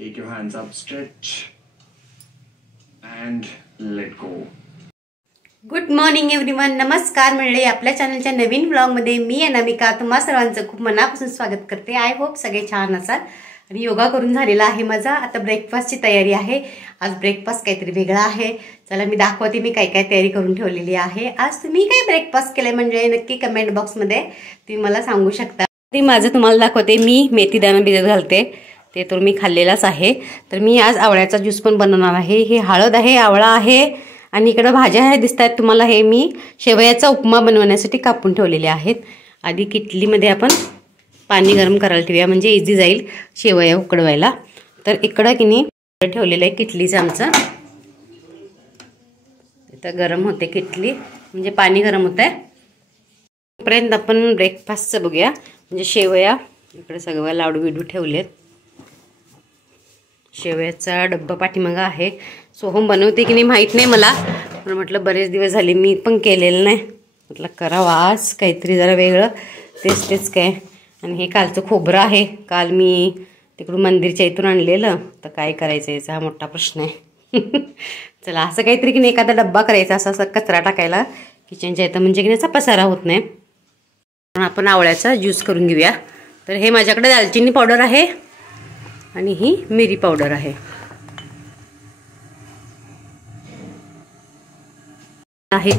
Take your hands up, stretch and let go. Good morning everyone. नमस्कार मंडळी, आपल्या चॅनलच्या नवीन ब्लॉगमध्ये मी अनामिका तुम्हा सर्वांचं खूप मनापासून स्वागत करते. आय होप सगळे छान असाल. आणि योगा करून झालेला आहे माझा. आता ब्रेकफास्टची तयारी आहे. आज ब्रेकफास्ट काहीतरी वेगळा आहे. चला मी दाखवते मी काय काय तयारी करून ठेवलेली आहे. आज तुम्ही काय ब्रेकफास्ट केलंय म्हणजे नक्की कमेंट बॉक्समध्ये तुम्ही मला सांगू शकता. ते माझं तुम्हाला दाखवते. मी मेथी दाणा भिजत घालते, ते तर मी खाल्लेलाच आहे. तर मी आज आवळ्याचा ज्यूस पण बनवणार आहे. हे हळद आहे, आवळा आहे आणि इकडे भाज्या आहे दिसत आहेत तुम्हाला. हे मी शेवयाचा उपमा बनवण्यासाठी कापून ठेवलेले आहेत. आधी किटलीमध्ये आपण पाणी गरम करायला ठेवूया म्हणजे इझी जाईल शेवया उकडवायला. तर इकडं की नाही ठेवलेलं आहे किटलीचं आमचं. इथं गरम होते किटली म्हणजे पाणी गरम होत आहे. तोपर्यंत आपण ब्रेकफास्टचं बघूया. म्हणजे शेवया इकडे सगळं लाडू बिडू ठेवलेत. शेवयाचा डब्बा पाठीमागं आहे. सोहम बनवते की नाही माहीत नाही मला, पण म्हटलं बरेच दिवस झाले मी पण केलेलं नाही, म्हटलं करावं आज काहीतरी जरा वेगळं. तेच काय. आणि हे कालचं खोबरं आहे, काल मी तिकडून मंदिरच्या इथून आणलेलं. तर काय करायचं याचा हा मोठा प्रश्न आहे. चला असं काहीतरी की नाही एखादा डब्बा करायचा असा कचरा टाकायला किचनच्या इथं, म्हणजे की नाही असा पसारा होत नाही. आपण आवळ्याचा ज्यूस करून घेऊया. तर हे माझ्याकडे दालचिनी पावडर आहे आणि ही मिरी पावडर आहे.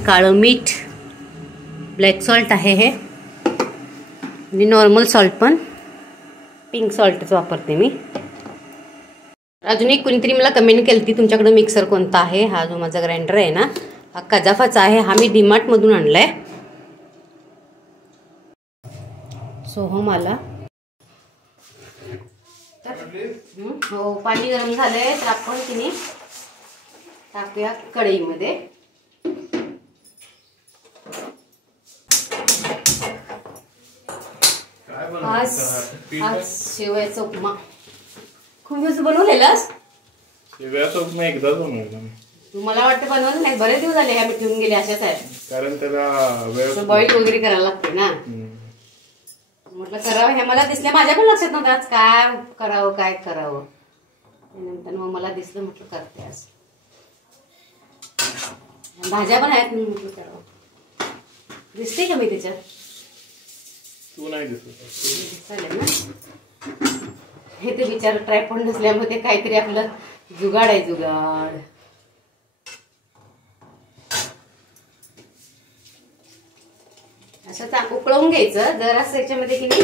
काळं मीठ, ब्लॅक सॉल्ट आहे हे, आणि नॉर्मल सॉल्ट पण पिंक सॉल्टच वापरते मी. अजून एक कुणीतरी मला कमेंट केली ती तुमच्याकडे मिक्सर कोणता आहे. हा जो माझा ग्राइंडर आहे ना हा कजाफाचा आहे. हा मी डीमार्ट मधून आणलाय. सोहम आला. हो पाणी गरम झालंय तर आपण की नाही टाकूया कढईमध्ये. आज शेवयाचा उपमा खूप दिवस बनवलेलास. शेवयाचा उपमा एकदाच बनवला. मला वाटतं बनवलं नाही, बरेच दिवस झाले ह्या मी ठेवून गेले अशाच आहेत. कारण त्याला बॉईल वगैरे करायला लागते ना. म्हटलं करावं, हे मला दिसलं, माझ्या पण लक्षात नव्हतं आज काय करावं काय करावं. नंतर मग मला दिसलं, म्हटलं करते आज. भाज्या पण आहेत म्हटलं करावं. दिसते का मी त्याच्यात? तू नाही दिसत चालेल ना. हे ते विचार ट्रायपॉड नसल्यामुळे ते काहीतरी आपलं जुगाड आहे जुगाड. असं उकळवून घ्यायचं. जर असं याच्यामध्ये की नाही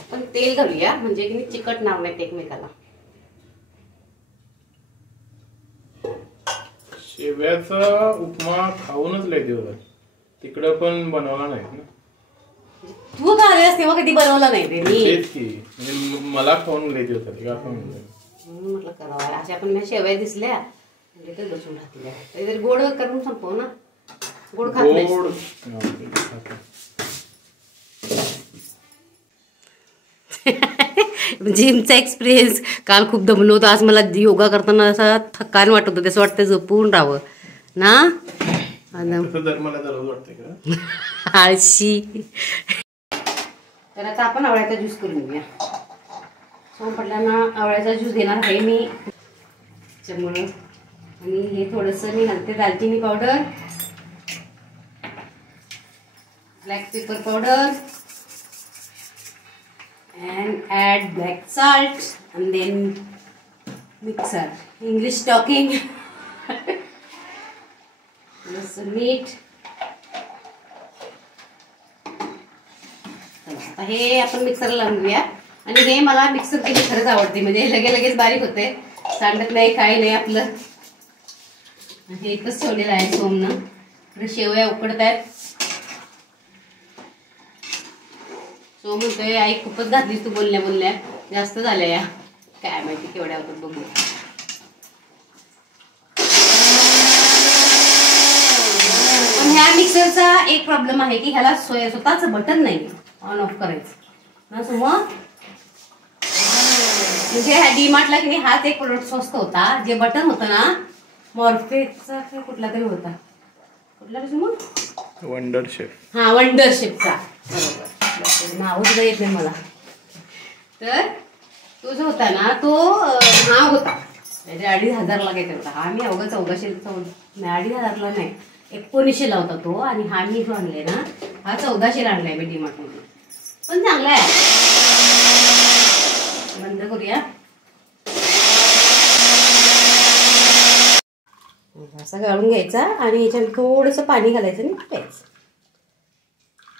आपण तेल घालूया म्हणजे की नाही चिकटणार नाहीत एकमेकाला. शेवयाचा उपमा खाऊनच लय दिवस तिकडं पण बनवला नाही ना. तू का आलेस तेव्हा कधी बनवला नाही ते मी. तेच की म्हणजे मला खाऊन लय दिवस झाले का म्हटलं करावं. अशा आपण मी शेवया दिसल्या म्हणजे ते बसून राहतील. काहीतरी गोड करून संपव ना. गोड खात नाही. जिमचा एक्सपिरियन्स काल खूप दमलो होतो. आज मला योगा करताना असा थकान वाटत होतं. असं वाटतं झोपून राहावं ना. आळशी. तर आता आपण आवळ्याचा ज्यूस करून घेऊया. सोम पडल्याना आवळ्याचा ज्यूस घेणार आहे मी त्याच्यामुळं. आणि हे थोडंसं मी घालते दालचिनी powder, black pepper powder, and add black salt and then mixer. English talking. मीठ. आता हे आपण मिक्सरला लावून घेऊया. आणि हे मला मिक्सर केली खरंच आवडते म्हणजे लगेच बारीक होते, सांडत नाही काही नाही आपलं. हे एकच ठेवलेलं आहे सोमनं. इकडे शेवया उकडत आहेत. सो म्हणतोय आई खूपच घातलीस तू बोलल्या जास्त झाल्या या. काय माहिती केवढ्या होतात बघू. पण ह्या मिक्सरचा एक प्रॉब्लेम आहे की ह्याला स्वतःच बटन नाही ऑन ऑफ करायचं ना. सो मग म्हणजे ह्या डीमार्टला की नाही हाच एक प्रोडक्ट स्वस्त होता. जे बटन होतं ना मॉर्फेटचा कुठला तरी होता. कुठला मग वंडर शेफ. हा वंडर शेफचा. बरोबर नाव सुद्धा येत नाही मला. तर तो जो होता ना तो हा होता 2,500ला काहीतरी होता. हा मी अवघा 2,500ला नाही 1900ला होता तो. आणि हा मी जो आणलाय ना हा 1400ला आणलाय मी डीमार्ट मधून. पण चांगला आहे. बंद करूया. असा गाळून घ्यायचा आणि याच्यात थोडंसं पाणी घालायचं आणि टाकायचं.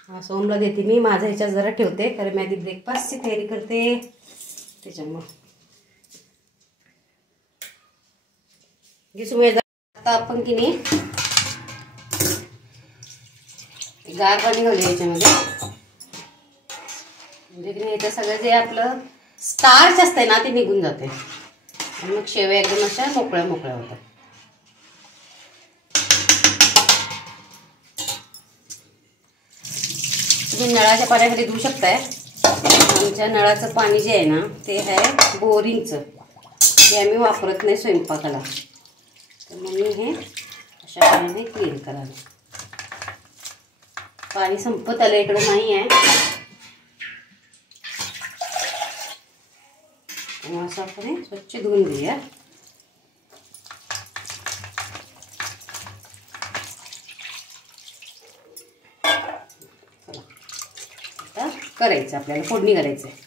हा सोमला देते मी. माझा ह्याच्यात जरा ठेवते कारण मी आधी ब्रेकफास्टची तयारी करते त्याच्यामुळं. आता आपण की नाही गार पाणी घालूया याच्यामध्ये. म्हणजे की नाही याचं सगळं जे आपलं स्टार्च असतंय ना ते निघून जाते आणि मग शेवया एकदम अशा मोकळ्या मोकळ्या होतात. तुम्ही नळाच्या पाण्याखाली धुवू शकताय. आमच्या नळाचं पाणी जे आहे ना ते आहे बोरिंगचं. ते आम्ही वापरत नाही स्वयंपाकाला. तर मग मी हे अशा पाण्याने क्लीन करा. पाणी संपत आलं इकडं नाही आहे. असं आपण स्वच्छ धुवून घेऊया. आता करायचं आपल्याला फोडणी करायचं आहे.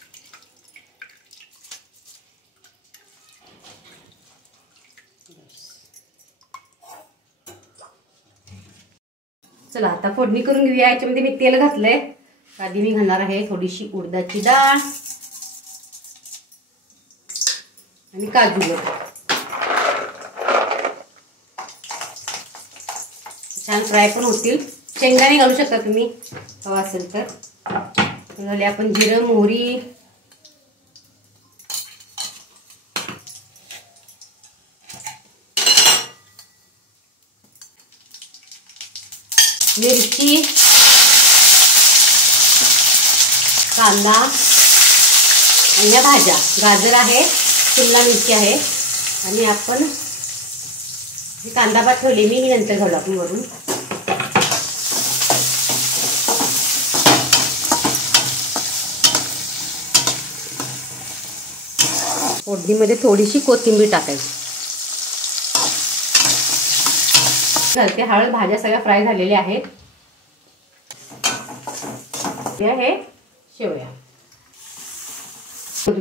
चला आता फोडणी करून घेऊया. याच्यामध्ये मी तेल घातलंय. आधी मी घालणार आहे थोडीशी उडदाची डाळ आणि काजू. छान फ्राय पण होतील. शेंगदाणे घालू शकता तुम्ही हवा असेल तर. झाले आपण जिरं मोहरी मिरची कांदा आणि या भाज्या गाजर आहे शिमला मिरची आहे. आणि आपण हे कांदा भात ठेवले मी नंतर घालू आपण वरून. फोडणीमध्ये थोडीशी कोथिंबीर टाकायची. घालते हळद. भाज्या सगळ्या फ्राय झालेल्या आहेत. हे शेवया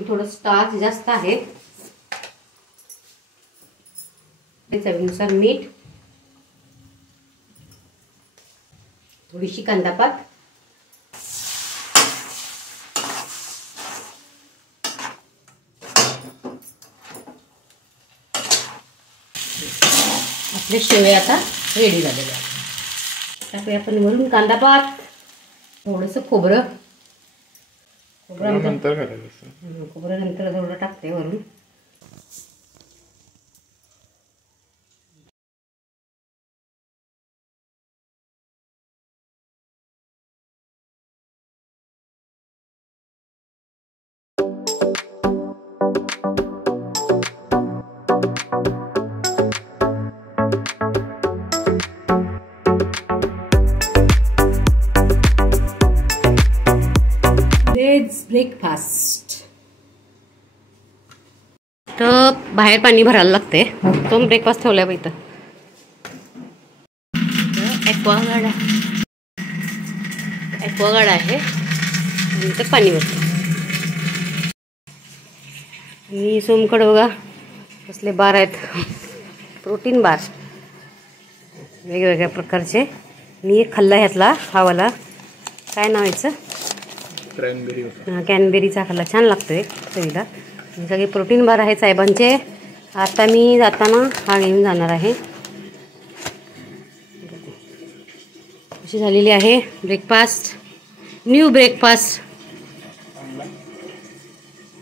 थोडं स्टार्च जास्त आहे. चवीनुसार मीठ थोडीशी कांदा पात आपले शेवया आता रेडी झालेले आहे. टाकूया आपण वरून कांदा पात थोडंसं खोबरं नंतर घालायचं. खोबरं नंतर थोडं टाकते वरून. ब्रेकफास्ट तर बाहेर पाणी भरायला लागते. तो ब्रेकफास्ट ठेवलाय बाई. इथं ॲक्वागार्ड आहे आणि इथं पाणी भरतं. आणि सोमकडे बघा कसले बार आहेत. प्रोटीन बार वेगवेगळ्या प्रकारचे. मी एक खाल्ला ह्यातला हावाला काय नाव याचं क्रॅनबेरी. कॅनबेरीचा खाल्ला छान लागतोय चवीला. सगळे प्रोटीन बार आहे साहेबांचे. आता मी जाताना हा घेऊन जाणार आहे. अशी झालेली आहे ब्रेकफास्ट. New breakfast.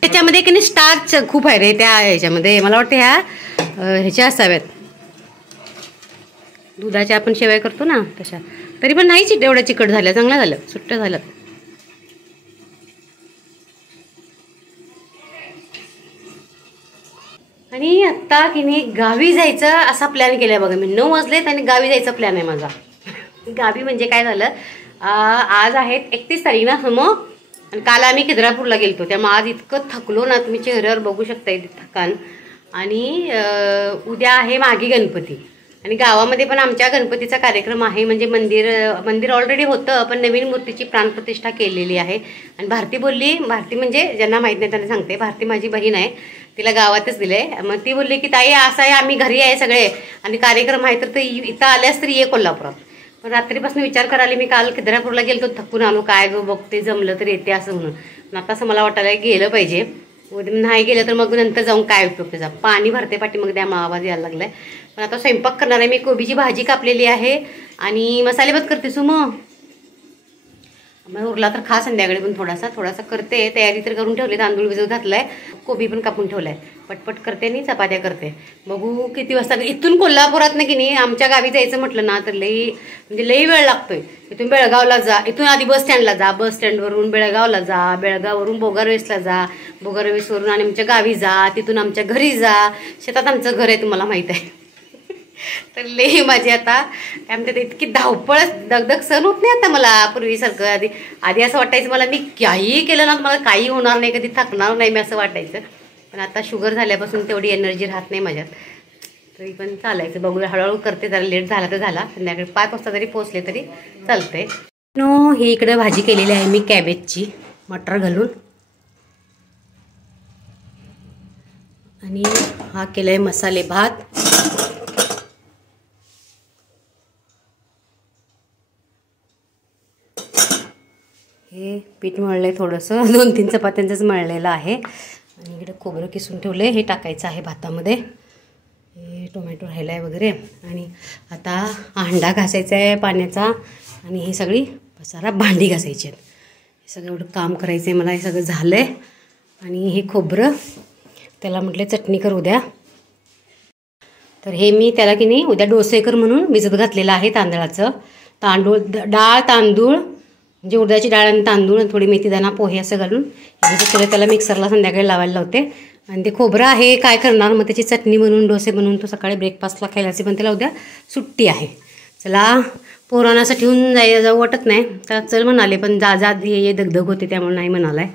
त्याच्यामध्ये की नाही स्टार्च खूप आहे रे त्या ह्याच्यामध्ये. मला वाटतं ह्याच्या असाव्यात दुधाच्या आपण शेवया करतो ना तशा. तरी पण नाही एवढ्या चिकट झाल्या. चांगल्या झालं सुट्ट्या झालं. आणि आत्ता की नाही गावी जायचं असा प्लॅन केलाय बघा मी. 9 वाजलेत आणि गावी जायचा प्लॅन आहे माझा. गावी म्हणजे काय झालं आज आहेत 31 तारीख ना. मग आणि काल आम्ही खिद्रापूरला गेलतो, त्यामुळे आज इतकं थकलो ना, तुम्ही चेहऱ्यावर बघू शकता इथे थकान. आणि उद्या आहे माघी गणपती आणि गावामध्ये पण आमच्या गणपतीचा कार्यक्रम आहे. म्हणजे मंदिर ऑलरेडी होतं, पण नवीन मूर्तीची प्राणप्रतिष्ठा केलेली आहे. आणि भारती बोलली, भारती म्हणजे ज्यांना माहीत नाही त्यांना सांगते, भारती माझी बहीण आहे, तिला गावातच दिले. मग ती बोलली की ताई असं आहे, आम्ही घरी आहे सगळे आणि कार्यक्रम आहे तर इथं आल्यास तरी ये कोल्हापुरात. पण रात्रीपासून विचार करायला मी काल खिद्रापूरला गेलो तर थकून आलो, काय गो बघते जमलं तर येते असं म्हणून. पण आता असं मला वाटायला गेलं पाहिजे. नाही गेलं तर मग नंतर जाऊन काय उपयोग त्याचा, पाणी भरते पाठी मग त्या आवाज यायला लागलाय. पण आता स्वयंपाक करणार आहे मी. कोबीची भाजी कापलेली आहे आणि मसाले भात करते सु मग उरला तर खा संध्याकाळी, पण थोडासा करते. तयारी तर करून ठेवली, तांदूळ भिजवत घातलाय, कोबी पण कापून ठेवलाय, पटपट करते आणि चपात्या करते. बघू किती वाजता. इथून कोल्हापुरात ना की नाही आमच्या गावी जायचं म्हटलं ना तर लई वेळ लागतोय. इथून बेळगावला जा, इथून आधी बस स्टँडला जा, बस स्टँडवरून बेळगावला जा, बेळगाववरून बोगारवेसला जा, बोगारवेसवरून आणि आमच्या गावी जा, तिथून आमच्या घरी जा. शेतात आमचं घर आहे तुम्हाला माहीत आहे. तर लई माझी आता काय म्हणतात इतकी धावपळ दगदग सहन होत नाही आता मला पूर्वीसारखं. आधी असं वाटायचं मला मी काही केलं ना मला काही होणार नाही, कधी थकणार नाही मी असं वाटायचं. पण आता शुगर झाल्यापासून तेवढी एनर्जी राहत नाही माझ्यात, तरी पण चालायचं. बघूया हळूहळू करते, जरा लेट झाला तर झाला, संध्याकाळी 5 वाजता जरी पोचले तरी चालतंय. ही इकडे भाजी केलेली आहे मी कॅबेजची मटर घालून, आणि हा केलाय मसाले भात. हे पीठ मळलंय थोडंसं, 2-3 चपात्यांचंच मळलेलं आहे. आणि इकडे खोबरं किसून ठेवलं आहे, हे टाकायचं आहे भातामध्ये. हे टोमॅटो राहिला आहे वगैरे. आणि आता अंडा घासायचा आहे पाण्याचा, आणि ही सगळी पसारा भांडी घासायची आहेत. हे सगळं एवढं काम करायचं आहे मला, हे सगळं झालं आहे. आणि हे खोबरं त्याला म्हटलं चटणी कर उद्या, तर हे मी त्याला की नाही उद्या डोसे कर म्हणून भिजत घातलेलं आहे. तांदळाचं डाळ तांदूळ म्हणजे उडदाची डाळ आणि तांदूळ आणि थोडी मेथीदाणा पोहे असं घालून त्याला मिक्सरला संध्याकाळी लावायला लावते. आणि ते खोबरं आहे काय करणार मग त्याची चटणी बनवून डोसे बनवून तो सकाळी ब्रेकफास्टला खायलाचे, पण त्याला उद्या सुट्टी आहे. चला पोरांना असं ठेवून जाऊ वाटत नाही, तर चल म्हणाले, पण जा ये दगदग होते त्यामुळे नाही म्हणालाय.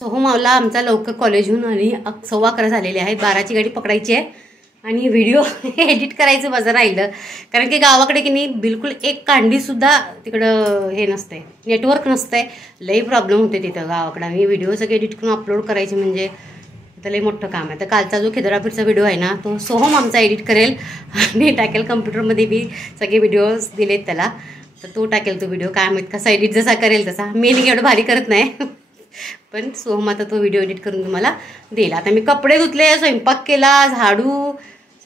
हो मावला आमचा लवकर कॉलेजहून आणि 11:15 झालेले आहेत. 12ची गाडी पकडायची आहे आणि व्हिडिओ एडिट करायचं माझं राहिलं, कारण की गावाकडे की नाही बिलकुल एक कांडीसुद्धा तिकडं हे नसतंय, नेटवर्क नसतंय. लई प्रॉब्लेम होते तिथं गावाकडं. आणि व्हिडिओ सगळे एडिट करून अपलोड करायचे म्हणजे आता लई मोठं काम आहे. तर कालचा जो खिद्रापूरचा व्हिडिओ आहे ना तो सोहम आमचा एडिट करेल आणि टाकेल. कम्प्युटरमध्ये मी सगळे व्हिडिओज दिलेत त्याला, तर तो टाकेल तो व्हिडिओ. काय माहीत कसा एडिट जसा करेल तसा, मी एवढं भारी करत नाही पण सोहम आता तो व्हिडिओ एडिट करून तुम्हाला देईल. आता मी कपडे धुतले, स्वयंपाक केला, झाडू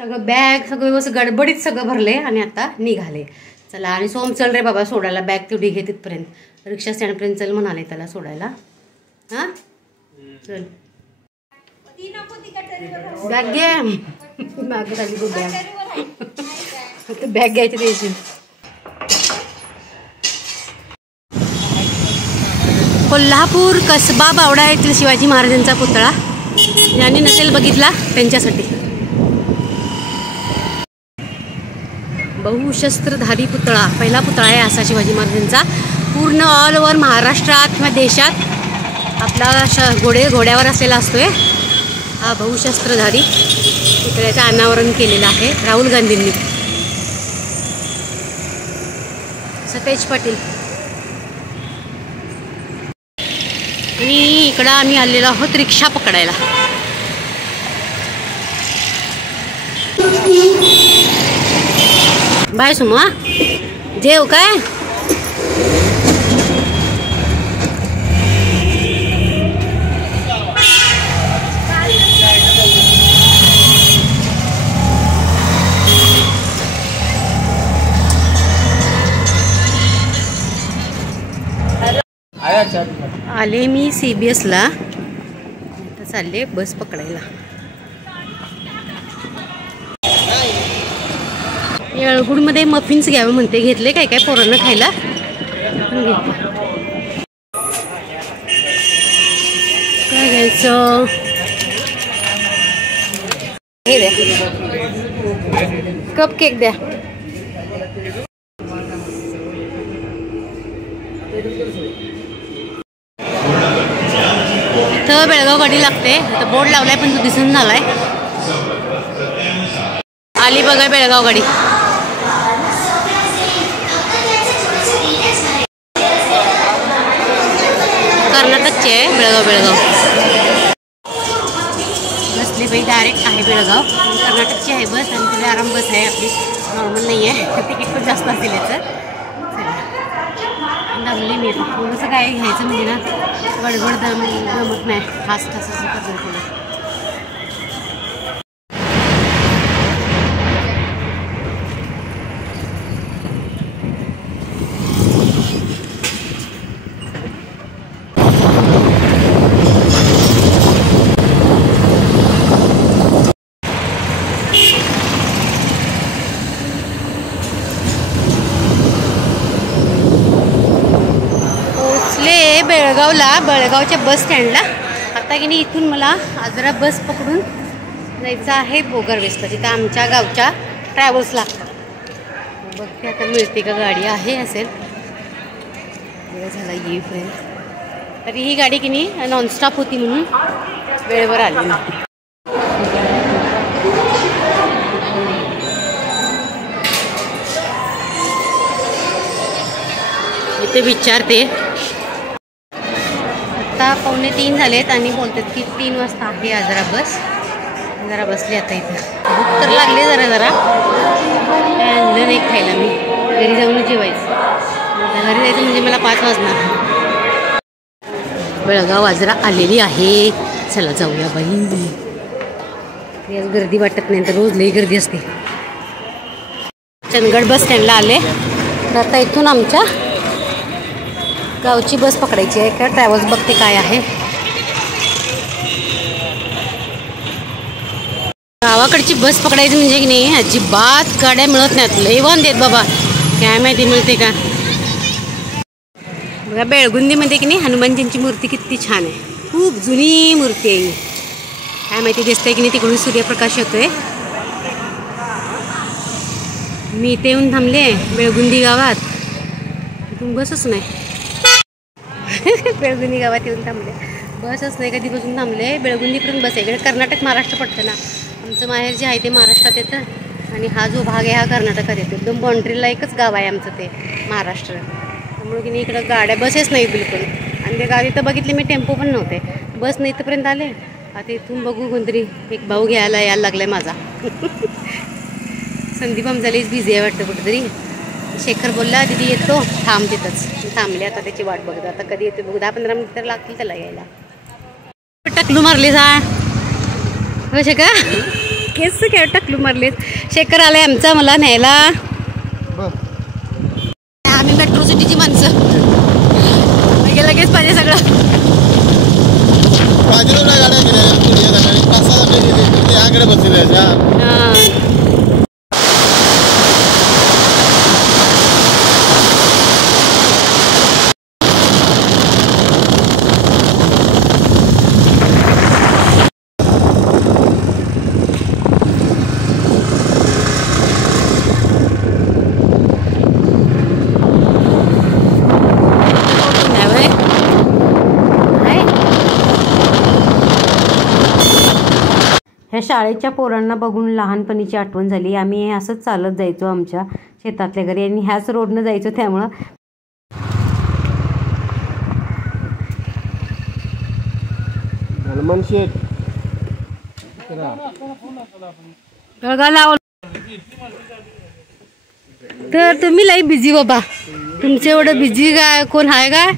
सगळं बॅग सगळं व्यवस्थित गडबडीत सगळं भरले आणि आता निघाले. चला आणि सोहम चल रे बाबा सोडायला, बॅग तेवढी घे तिथपर्यंत, रिक्षा स्टँडपर्यंत चल म्हणाले त्याला सोडायला. हां चल बॅग घ्या, मागं आली गो बॅग, बॅग घ्यायची द्यायची. कोल्हापूर कसबा बावडा येथील शिवाजी महाराजांचा पुतळा, ज्यांनी नसेल बघितला त्यांच्यासाठी. बहुशस्त्रधारी पुतळा, पहिला पुतळा आहे असा शिवाजी महाराजांचा. पूर्ण ऑल ओव्हर महाराष्ट्रात किंवा देशात आपला घोड्यावर असलेला असतोय हा बहुशस्त्रधारी पुतळ्याचं अनावरण केलेलं आहे राहुल गांधींनी. सतेज पाटील. आणि इकडं आम्ही आलेलो आहोत रिक्षा पकडायला. बाय सुमा, जेव काय. आले मी CBSला, आता चालले बस पकडायला. येळगुडमध्ये मफिन्स घ्यावं म्हणते, घेतले काय काय पोरांना खायला. काय घ्यायचं हे द्या, कप केक द्या. इथं बेळगाव गाडी लागते. इथं बोर्ड लावलाय पण तो दिसून झालाय. आली बघा बेळगाव गाडी. कर्नाटकची आहे बेळगाव. बसली बाई डायरेक्ट आहे बेळगाव. कर्नाटकची आहे बस आणि तुला आराम बस आहे आपली, नॉर्मल नाही आहे. तिकीट पण जास्त असेल याचं. दमली मी थोडंसं काय घ्यायचं म्हणजे ना गडबड जमत नाही. फास्ट असं करतो थोडं. बेळगावच्या बस स्टँडला. आता की नाही इथून मला आजरा बस पकडून जायचं आहे बोगरवेसला. तिथं आमच्या गावच्या ट्रॅव्हल्स लागतात. बघते आता मिळते का गाडी आहे असेल. वेळ झाला येईपर्यंत. तरी ही गाडी की नाही नॉनस्टॉप होती म्हणून वेळेवर आली. इथे विचारते. आता 2:45 झालेत आणि बोलतात की 3 वाजता आहे आजरा बस. जरा बसले आता इथं. भूक तर लागले जरा काय आणलं नाही खायला. मी घरी जाऊनच जेवायचं. घरी जायचं म्हणजे मला 5 वाजणार. बेळगाव आजरा आलेली आहे. चला जाऊया बाई. आज गर्दी वाटत नाही तर रोज लई गर्दी असते. चंदगड बस स्टँडला आले. तर आता इथून आमच्या गावची बस पकडायची आहे का ट्रॅव्हल्स बघते काय आहे. गावाकडची बस पकडायची म्हणजे की नाही अजिबात गाड्या मिळत नाहीत. लई वाहन देत बाबा. काय माहिती मिळते का. बघा बेळगुंदीमध्ये की नाही हनुमानजींची मूर्ती किती छान आहे. खूप जुनी मूर्ती आहे. काय माहिती दिसतंय की नाही तिकडून सूर्यप्रकाश येतोय. मी इथे येऊन थांबले बेळगुंदी गावात. इथून बसच नाही. बेळगुंदी गावात येऊन थांबले. बसच नाही. कधीपासून थांबले. बेळगुंदीपर्यंत बस आहे. इकडे कर्नाटक महाराष्ट्र पडतं ना. आमचं माहेर जे आहे ते महाराष्ट्रात येतं आणि हा जो भाग आहे हा कर्नाटकात येतो. एकदम बाउंड्रीला एकच गाव आहे आमचं ते महाराष्ट्र. त्यामुळे की नाही इकडं गाड्या बसेस नाहीत बिलकुल. आणि ते गावी तर बघितले मी टेम्पो पण नव्हते. बस नाही इथंपर्यंत आले. आता इथून बघू कोणतरी एक भाऊ यायला लागलाय माझा. संदीप आमचालीच बिझी आहे वाटतं कुठेतरी. शेखर बोलला दीदी येतो थांब तिथंच. थांबले आता त्याची वाट बघतो. आता कधी येतो बघू. 10-15 मिनिट तर लागतील त्याला यायला. टकलू मारले जा हो शेखर. केस काय टकलू मारलेत. शेखर आलाय आमचा मला न्यायला. आम्ही मेट्रो सिटीची माणसं. लगेच पाहिजे सगळं. ह्या शाळेच्या पोरांना बघून लहानपणीची आठवण झाली. आम्ही असंच चालत जायचो आमच्या शेतातल्या घरी आणि ह्याच रोडनं जायचो. त्यामुळं तर तुम्ही लई बिझी बाबा. तुमचं एवढं बिझी काय कोण आहे काय.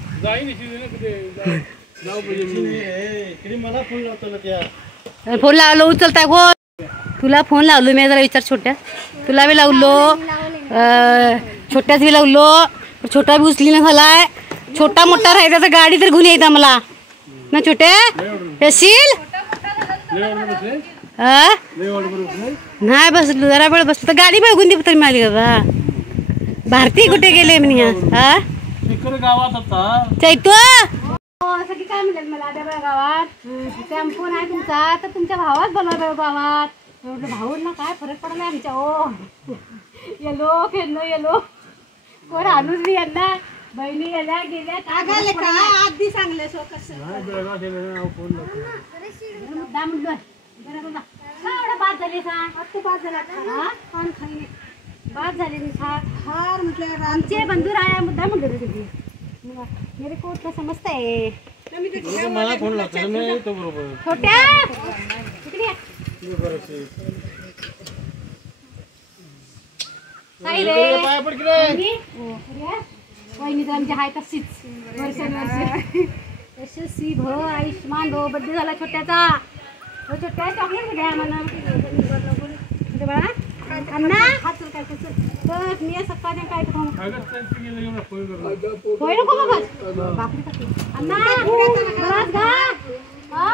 फोन लावलो उचलताय कोण. तुला फोन लावलो मी जरा विचार. छोट्या तुला बी लावलो. छोट्याच बी लावलो. छोटा बी उचली ना झालाय. छोटा मोठा राहायचा तर गाडी तर घेऊन यायचा मला ना. छोट्या येशील नाही बसलो जरा वेळ बसलो तर गाडी बघून दे तर मिळाली का. भारती कुठे गेले म्हणे. हा चैतू सगळी काय म्हणतात मला त्या गावात टेम्पो नाही तुमचा तर तुमच्या भावात बोलवा गावात. भाऊंना काय फरक पडला आमच्या. ओ येलो खेळलो येलो कोण आणूच मी यांना बहिणी गेल्या गेल्या आधी सांगले सो कसं बाद झाले बाद झाला बाद झाले हार म्हटलं आमचे बंधू राया मुद्दा म्हणले तुम्ही मेरे को उतना समजता है मला फोन लागतो मी येतो बरोबर छोट्या काय रे पाय पड की रे वहिनी तर आमची हाय तशीच वर्षानुवर्ष यशस्वी भव आयुष्मान भव बड्डे झाला छोट्याचा छोट्या चॉकलेट घ्या म्हणा बाळा अण्णा हात काय बस मी सकाळी काय खाऊ होय नको बाबा बापरे अण्णा बराच घा हा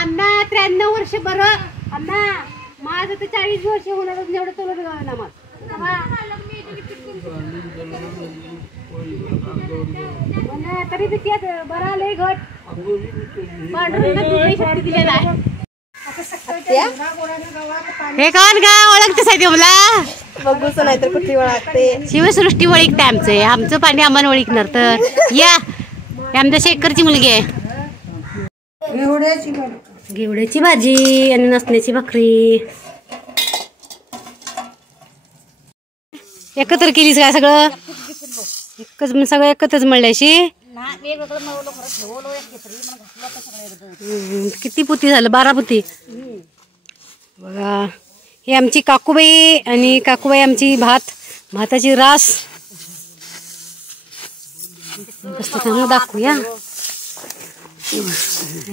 अण्णा 93 वर्ष बरं अण्णा माझं तर 40 वर्ष होणार एवढं तोलत ना मग तरी बरा लय घट दिलेला आहे हे कोण का ओळखतेस आहे मला बघूच नाही तर कुठली ओळखते शिवसृष्टी ओळखते आमचं पाणी आम्हाला ओळखणार तर या आमच्या शेखरची मुलगी आहे घेवड्याची भाजी आणि नसण्याची भाकरी एकत्र केलीच काय सगळं एकच सगळं एकत्रच मळल्याशी किती पुती झालं 12 पुती बघा ही आमची काकूबाई आणि काकूबाई आमची भाताची रास दाखवूया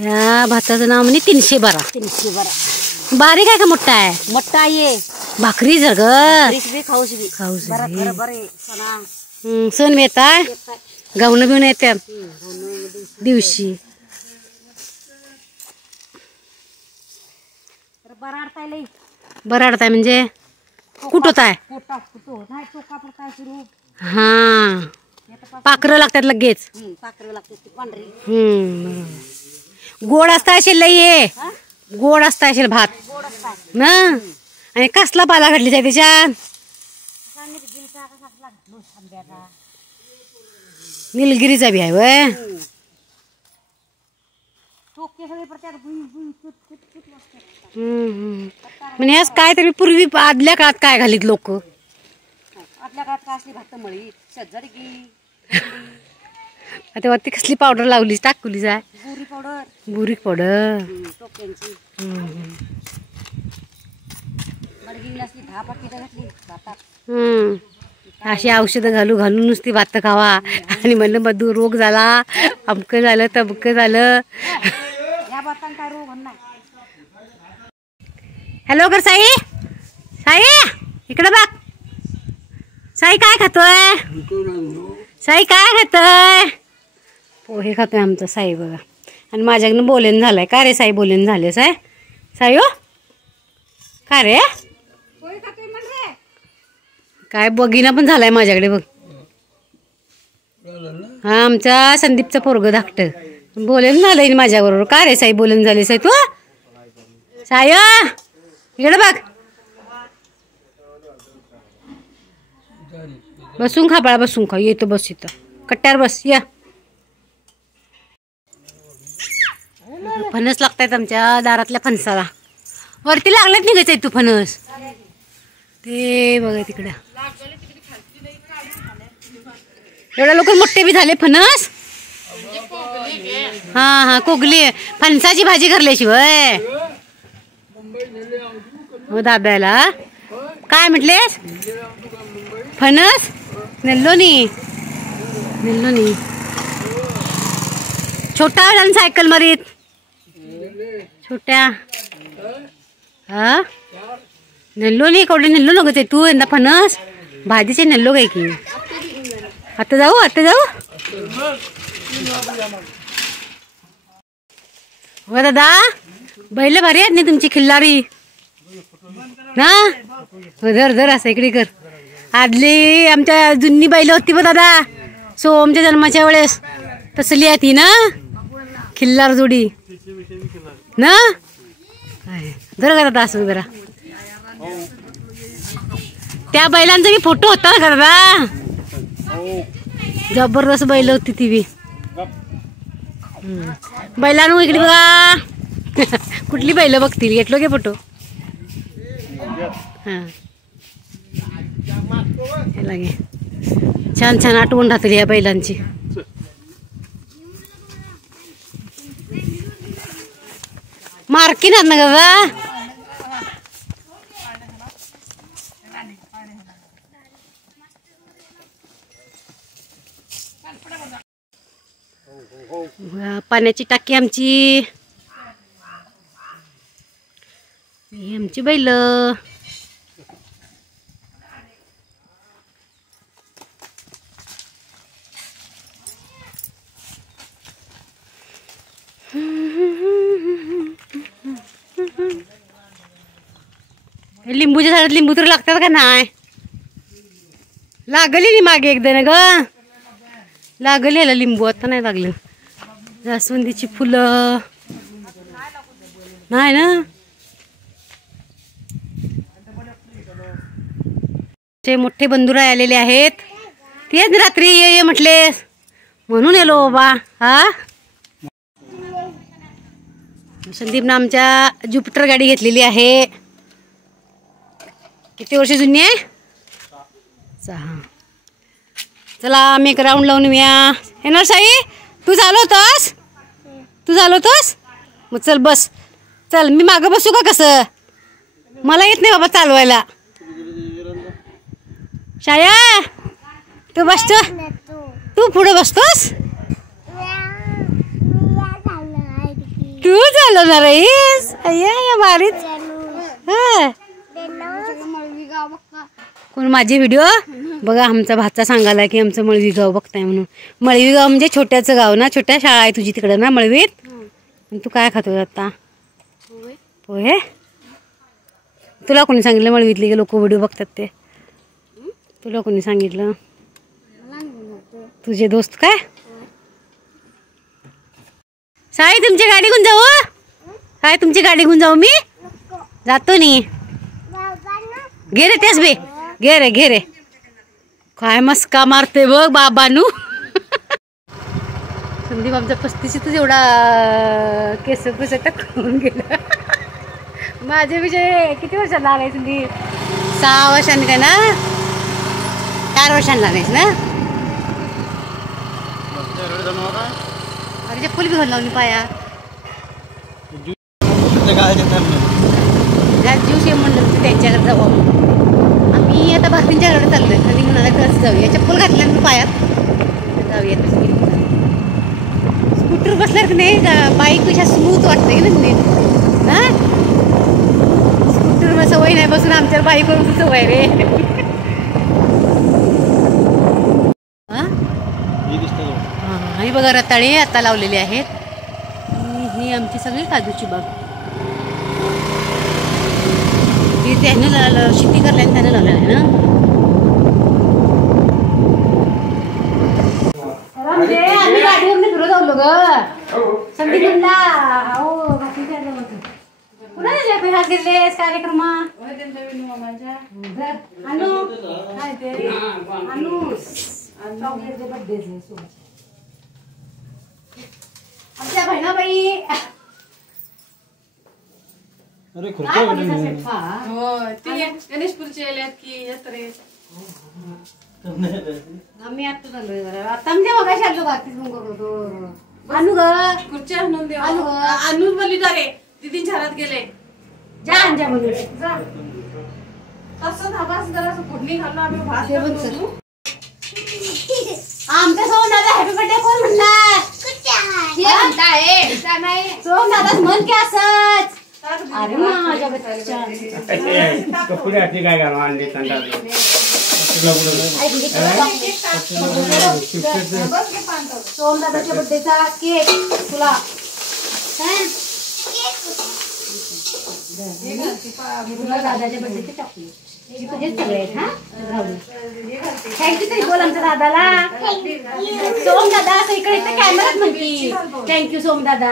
या भाताचं नाव म्हणजे 312 बारीक आहे का मोठा आहे मोठा आहे भाकरी जग खाऊस सण येताय गाऊन बिवून येत्या दिवशी बराडताय म्हणजे कुठवताय हा पाखरं लागतात लगेच गोड असता असेल लई गोड असता असेल भात ना आणि कसला पाला घातली जाय त्याच्यात निलगिरीचा बी आहे वय म्हणजे आज काय तरी पूर्वी आदल्या काळात काय घालीत लोक आदल्या काळात काय असली भात मळी शेजारी की आता वरती कसली पावडर लावली टाकली जाय बुरीक पावडर टोक्यांची अशी औषधं घालून नुसती भात खावा आणि म्हणलं मधू रोग झाला अमकं झालं तमकं झालं हॅलो कर साई साई इकडे बघ साई काय खातोय साई काय खातोय पोहे खातोय आमचा साई बघा आणि माझ्याकडनं बोलेन झालंय का रे साई बोलेन झाले साई हो का रे काय बघिना पण झालाय माझ्याकडे बघ हा आमचा संदीपचा पोरग धाकट बोलेन झालंय माझ्याबरोबर का रे साई बोलेन झाले साई तू साई इकडे बघ बसून खा बाळा बसून खा येतो बस इथं कट्ट्यावर बस या फणस लागतायत आमच्या दारातल्या फणसाला वरती लागलेत निघायचंय तू फणस ते बघा तिकडं एवढ्या लोक मोठे बी झाले फणस हा हा कोगली फणसाची भाजी करल्याशिवाय हो दाब्याला काय म्हटलेस फणस नेल्लोनी छोटा सायकल मारीत छोट्या हा नेल्लो नाही कवडे नेल्लो नको तू यंदा फणस भाजीचे नेल्लो काय की आता जाऊ हो दादा बैल भारी आहेत नाही तुमची खिल्लारी ना धर असं इकडे कर आदली आमच्या जुनी बैल होती बघ दादा सोमच्या जन्माच्या वेळेस तसली आहे ती ना खिल्लार जोडी ना धर करा असं जरा त्या बैलांचा बी फोटो होता ना दादा. जबरदस्त बैल होती ती बी. बैलांनो इकडे बघा. कुठली बैल बघतील घेतलो गे फोटो. हा लागे छान छान आठवण राहतील या बैलांची. मार्की ना दादा. पाण्याची टाकी आमची. ही आमची बैल. लिंबूच्या झाडात लिंबू तर लागतात का नाही. लागली मागे एकदा ना ग. लागली ह्याला लिंबू. आता नाही लागलं. जास्वंदीची फुलं नाही ना. ते मोठे बंधुरा आलेले आहेत. तेच रात्री ये म्हटले म्हणून येलो बाबा. हा संदीपनं आमच्या ज्युपिटर गाडी घेतलेली आहे. किती वर्ष जुनी आहे. 6. चला आम्ही एक राऊंड लावून येऊया. येणार साई. तू झालो होतास. मग चल बस. चल मी मागं बसू का कसं. मला येत नाही बाबा चालवायला. शाया तू बसतो. तू पुढे बसतोस. तू चालवणार आहेस. अय्या भारीच. कोण माझे व्हिडिओ बघा. आमचा भाचा सांगायला की आमचं मळवी गाव बघताय म्हणून. मळवी गाव म्हणजे छोट्याचं गाव ना. छोट्या शाळा आहे तुझी तिकडं ना मळवीत. तू काय खातो आता. पोहे. तुला कोणी सांगितलं मळवीतले की लोक व्हिडिओ बघतात ते. तुला कोणी सांगितलं. तुझे दोस्त काय. साई तुमची गाडी घेऊन जाऊ. काय तुमची गाडी घेऊन जाऊ मी. जातो नी. घे रे तेच बे. घे रे. काय मस्का मारते बघ बाबानू. संदीप आमचा 35 एवढा केस करून गेला. माझे विजय किती वर्षांना आलाय संदीप. 6 वर्षांनी काय ना. 4 वर्षांना आलायस ना. अरे चप्पल बी घालून लावली पाया. जीव शेम म्हणलं त्यांच्याकडे जाऊ. आम्ही आता भाकरींच्याकडे चाललोय. कधी म्हणाला कसं जाऊया. चप्पल घातल्या मी पायात. जाऊया तसं. स्कूटर बसल्यावर की नाही बाईक कशा स्मूथ वाटते की नाही ना. स्कूटर सवय नाही बसून आमच्या बाईकवरून सवय रे. आणि बघा रताळे आता लावलेले आहेत. ही आमची सगळी काजूची बाग. त्याने लावलं शेती करल्याने त्याने लावलेलं आहे ना. आम्ही गाडीवर फिरत आलो ग. संदीप म्हणला हो कुणाला हात गेलेस कार्यक्रमा. आमच्या बहिणाबाई. अरे गणेशपूरचे की यात्रेत. आम्ही आता चाललोय जरा. आता आमच्या बघा शालू बाकीच मग करतो. आणू ग खुर्च्या आणून दे. आणू ग. आणून बोलली का रे. दिदी शहरात गेले. जा अंजा म्हणून जा. तसं धाबास जरा फोडणी घालून आम्ही भात करू. आमच्या सोम दादा हॅपी बर्थडे कोण म्हणला. सोम दादाच म्हण की असंच. अरे माझ्या बच्चा कपडे आधी काय घालून आणले सोम दादाच्या बर्थडेचा केक तुला. तुला दादाच्या बर्थडेचे चॉकलेट. तुझेच सगळे आहेत. हा थँक्यू तरी बोल आमच्या दादाला. सोम दादा असं इकडे कॅमेरात म्हणती थँक्यू सोम दादा.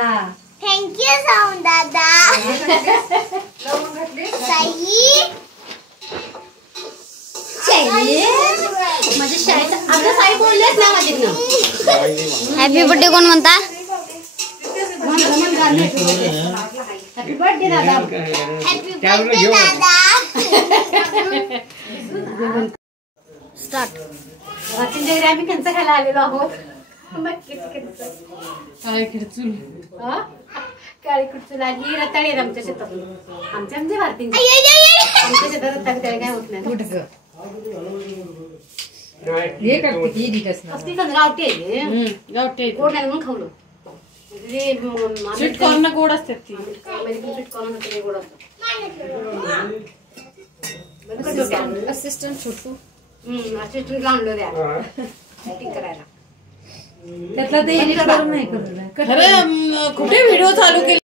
थँक्यू सोम दादा. साई माझ्या शाळेत आपल्या साई बोललेच ना माझ्यानं. हॅपी बर्थडे कोण म्हणता? हॅपी बर्थडे दादा. हॅपी बर्थडे दादा. स्टार्ट. वाचिंच्या घरी आम्ही कंचा खायला आलेलो आहोत. काय खिडचूल काळी कुठचं लागली रताळी आहेत आमच्या शेतात. आमच्या भारतीय आमच्या शेतात रताळी काय होत नाही. हे करते की डिटस ना असली गावठी आहे गावठी गोड नाही म्हणून खावलं. स्वीट कॉर्न गोड असतात ती अमेरिकन स्वीट कॉर्न होतं गोड असतं. असिस्टंट छोटू असिस्टंट आणलं द्या ऍक्टिंग करायला. त्यातला ते एडिट करून नाही करू. खरं कुठे व्हिडिओ चालू केले